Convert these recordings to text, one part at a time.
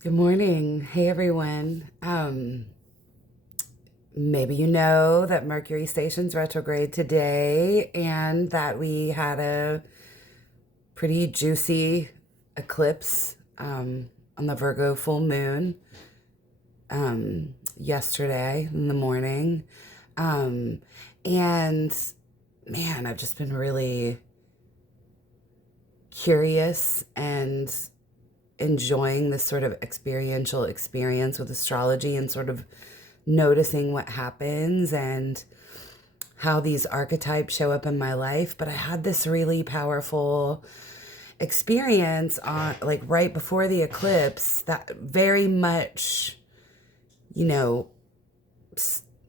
Good morning. Hey everyone. Maybe you know that Mercury station's retrograde today and that we had a pretty juicy eclipse on the Virgo full moon yesterday in the morning. Um, and man, I've just been really curious and enjoying this sort of experiential experience with astrology and sort of noticing what happens and how these archetypes show up in my life. But I had this really powerful experience on like right before the eclipse that very much, you know,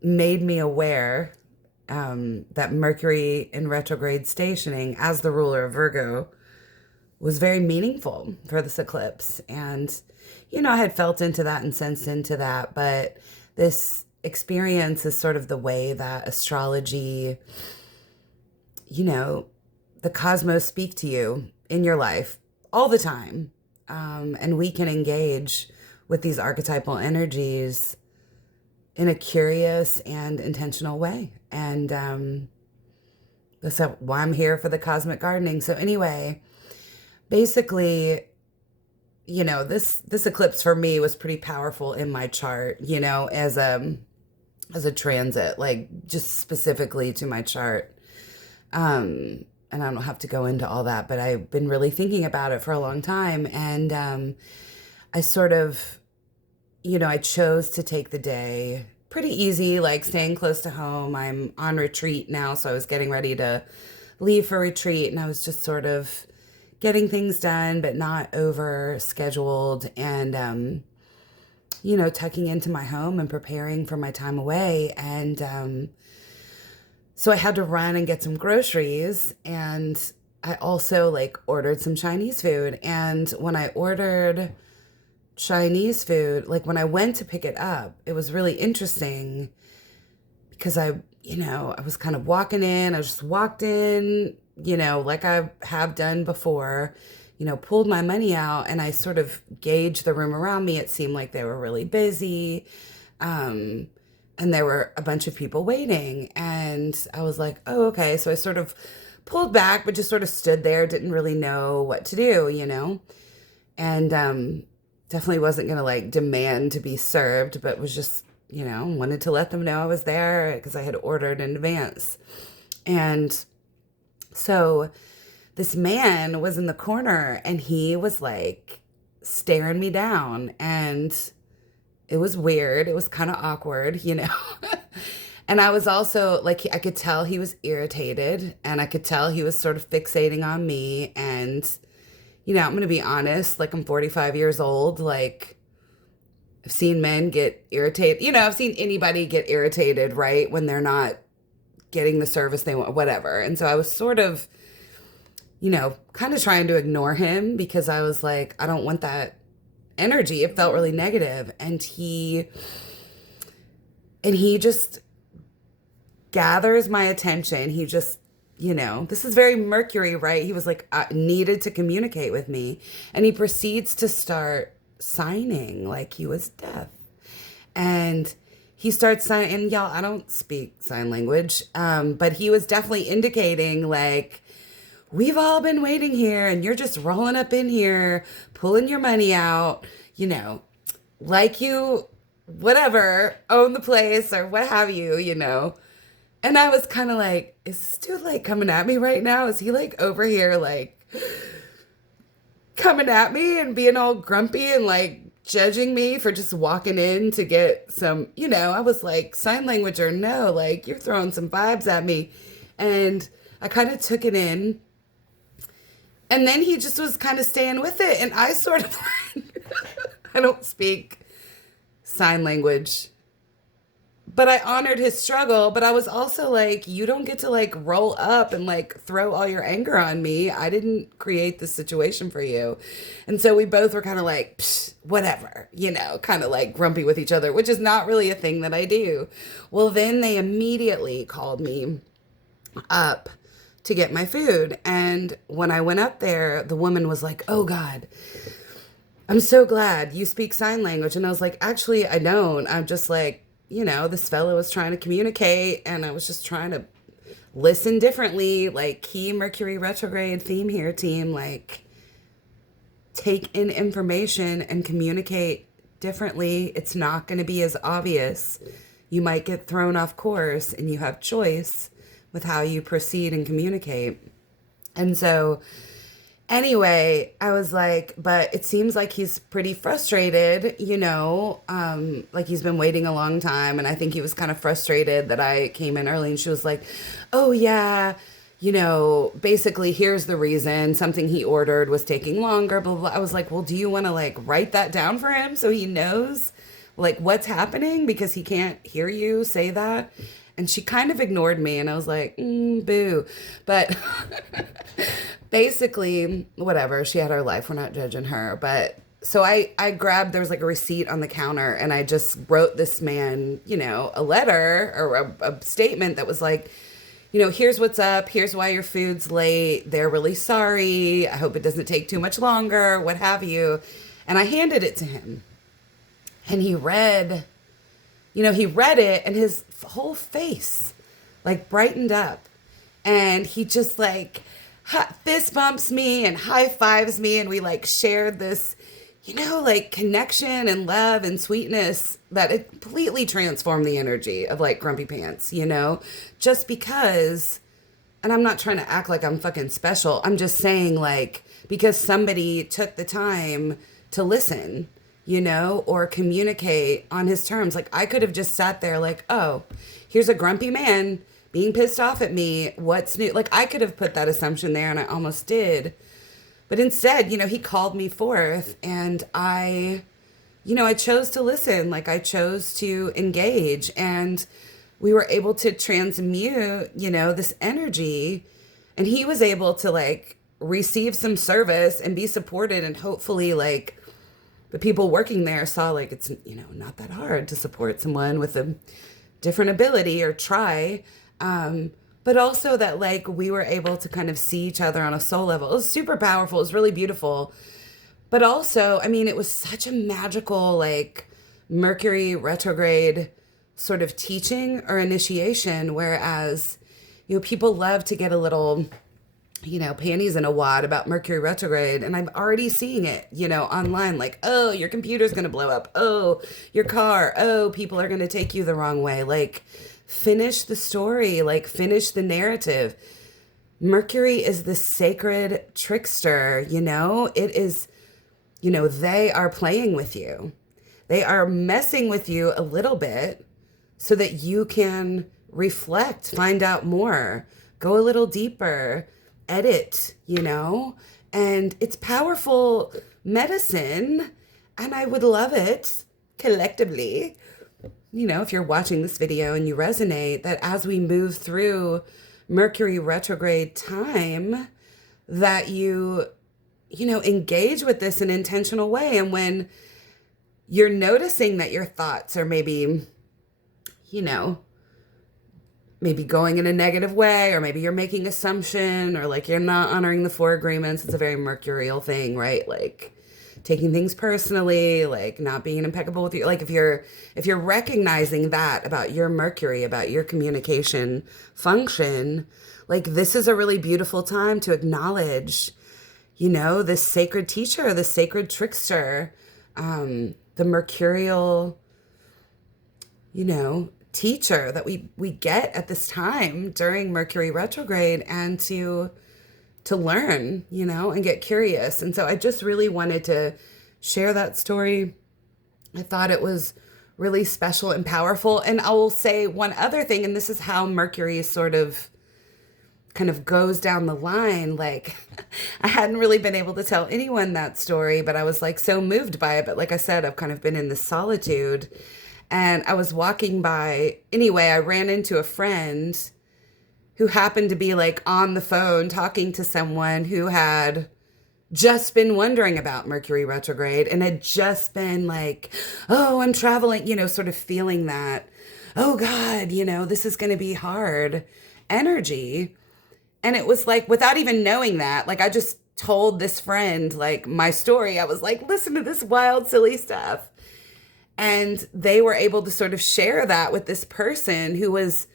made me aware that Mercury in retrograde stationing as the ruler of Virgo was very meaningful for this eclipse. And, I had felt into that and sensed into that, but this experience is sort of the way that astrology, the cosmos speak to you in your life all the time. And we can engage with these archetypal energies in a curious and intentional way. And that's why I'm here for the cosmic gardening. So anyway, basically, this eclipse for me was pretty powerful in my chart, as a transit, like just specifically to my chart. And I don't have to go into all that, but I've been really thinking about it for a long time. And I sort of, I chose to take the day pretty easy, like staying close to home. I'm on retreat now, so I was getting ready to leave for retreat, and I was just sort of getting things done, but not over scheduled, and tucking into my home and preparing for my time away. And so I had to run and get some groceries, and I also like ordered some Chinese food. And when I ordered Chinese food, like when I went to pick it up, it was really interesting because I was kind of walking in. I just walked in, like I have done before, pulled my money out, and I sort of gauged the room around me. It seemed like they were really busy. And there were a bunch of people waiting. And I was like, oh, okay. So I sort of pulled back, but just sort of stood there, didn't really know what to do. And definitely wasn't going to like demand to be served, but was just, wanted to let them know I was there because I had ordered in advance. And so this man was in the corner and he was like staring me down, and it was weird. It was kind of awkward. And I was also like, I could tell he was irritated, and I could tell he was sort of fixating on me. And, I'm going to be honest, like I'm 45 years old. Like I've seen men get irritated. I've seen anybody get irritated, right? When they're not getting the service they want, whatever. And so I was sort of, kind of trying to ignore him because I was like, I don't want that energy. It felt really negative. And he just gathers my attention. He just, this is very Mercury, right? He was like, needed to communicate with me. And he proceeds to start signing like he was deaf. And he starts signing, and y'all, I don't speak sign language, but he was definitely indicating like, we've all been waiting here, and you're just rolling up in here, pulling your money out, like you, whatever, own the place or what have you. And I was kind of like, is this dude like coming at me right now? Is he like over here like coming at me and being all grumpy and like judging me for just walking in to get some, I was like, sign language or no, like you're throwing some vibes at me. And I kind of took it in. And then he just was kind of staying with it. And I sort of like, I don't speak sign language, but I honored his struggle. But I was also like, you don't get to like roll up and like throw all your anger on me. I didn't create this situation for you. And so we both were kind of like, psh, whatever, kind of like grumpy with each other, which is not really a thing that I do. Well, then they immediately called me up to get my food. And when I went up there, the woman was like, oh God, I'm so glad you speak sign language. And I was like, actually, I don't. I'm just like, this fellow was trying to communicate and I was just trying to listen differently. Like, key Mercury retrograde theme here, team. Like, take in information and communicate differently. It's not going to be as obvious. You might get thrown off course and you have choice with how you proceed and communicate. And so, anyway, I was like, but it seems like he's pretty frustrated, like he's been waiting a long time. And I think he was kind of frustrated that I came in early. And she was like, oh, yeah, basically, here's the reason something he ordered was taking longer, blah, blah, blah. I was like, well, do you want to like write that down for him so he knows like what's happening because he can't hear you say that? And she kind of ignored me and I was like, boo. But basically, whatever, she had her life. We're not judging her. But so I grabbed, there was like a receipt on the counter and I just wrote this man, a letter or a statement that was like, here's what's up. Here's why your food's late. They're really sorry. I hope it doesn't take too much longer, what have you. And I handed it to him. And he read it and his whole face like brightened up. And he just like fist bumps me and high fives me. And we like shared this, like connection and love and sweetness that it completely transformed the energy of like Grumpy Pants, just because, and I'm not trying to act like I'm fucking special. I'm just saying like, because somebody took the time to listen, or communicate on his terms. Like I could have just sat there like, oh, here's a grumpy man being pissed off at me. What's new? Like I could have put that assumption there and I almost did. But instead, he called me forth and I chose to listen. Like I chose to engage and we were able to transmute, this energy and he was able to like receive some service and be supported and hopefully like the people working there saw like it's, not that hard to support someone with a different ability or try. But also that like we were able to kind of see each other on a soul level. It was super powerful. It was really beautiful. But also, I mean, it was such a magical like Mercury retrograde sort of teaching or initiation. Whereas, people love to get a little, panties in a wad about Mercury retrograde. And I'm already seeing it, online. Like, oh, your computer's going to blow up. Oh, your car. Oh, people are going to take you the wrong way. Like, finish the story. Like, finish the narrative. Mercury is the sacred trickster, It is, they are playing with you. They are messing with you a little bit so that you can reflect, find out more, go a little deeper, edit, and it's powerful medicine and I would love it collectively, if you're watching this video and you resonate, that as we move through Mercury retrograde time, that you engage with this in an intentional way. And when you're noticing that your thoughts are maybe, maybe going in a negative way, or maybe you're making assumption, or like you're not honoring the four agreements. It's a very Mercurial thing, right? Like taking things personally, like not being impeccable with you. Like if you're recognizing that about your Mercury, about your communication function, like this is a really beautiful time to acknowledge, this sacred teacher, the sacred trickster, the Mercurial, teacher that we get at this time during Mercury retrograde, and to learn, and get curious. And so I just really wanted to share that story. I thought it was really special and powerful. And I will say one other thing, and this is how Mercury sort of kind of goes down the line. Like I hadn't really been able to tell anyone that story, but I was like so moved by it. But like I said, I've kind of been in this solitude. And I was walking by, anyway, I ran into a friend who happened to be like on the phone talking to someone who had just been wondering about Mercury retrograde and had just been like, oh, I'm traveling, sort of feeling that, oh God, this is going to be hard energy. And it was like, without even knowing that, like I just told this friend like my story. I was like, listen to this wild, silly stuff. And they were able to sort of share that with this person who was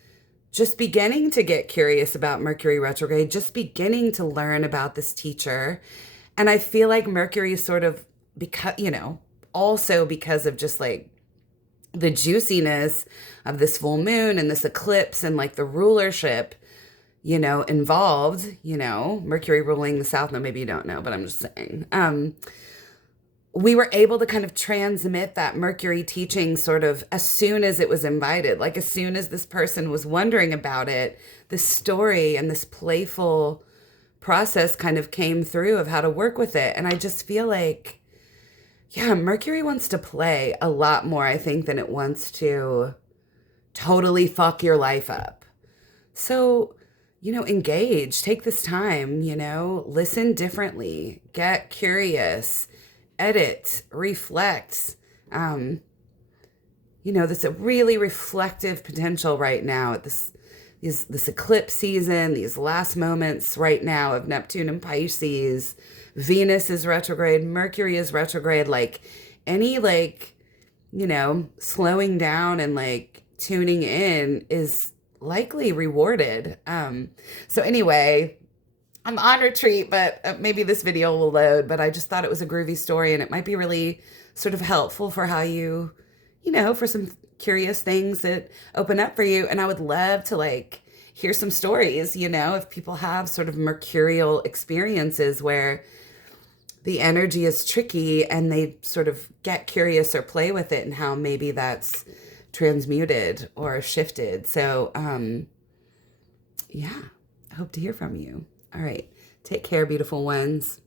just beginning to get curious about Mercury retrograde, just beginning to learn about this teacher. And I feel like Mercury is sort of, because, also because of just like the juiciness of this full moon and this eclipse and like the rulership, involved, Mercury ruling the South. No, maybe you don't know, but I'm just saying. We were able to kind of transmit that Mercury teaching sort of as soon as it was invited, like as soon as this person was wondering about it, this story and this playful process kind of came through of how to work with it. And I just feel like, yeah, Mercury wants to play a lot more, I think, than it wants to totally fuck your life up. So, engage, take this time, listen differently, get curious, edit, reflect. There's a really reflective potential right now at this eclipse season, these last moments right now of Neptune and Pisces. Venus is retrograde, Mercury is retrograde. Like any slowing down and like tuning in is likely rewarded. So anyway, I'm on retreat, but maybe this video will load, but I just thought it was a groovy story and it might be really sort of helpful for how you, for some curious things that open up for you. And I would love to like hear some stories, if people have sort of Mercurial experiences where the energy is tricky and they sort of get curious or play with it and how maybe that's transmuted or shifted. So, yeah, I hope to hear from you. All right. Take care, beautiful ones.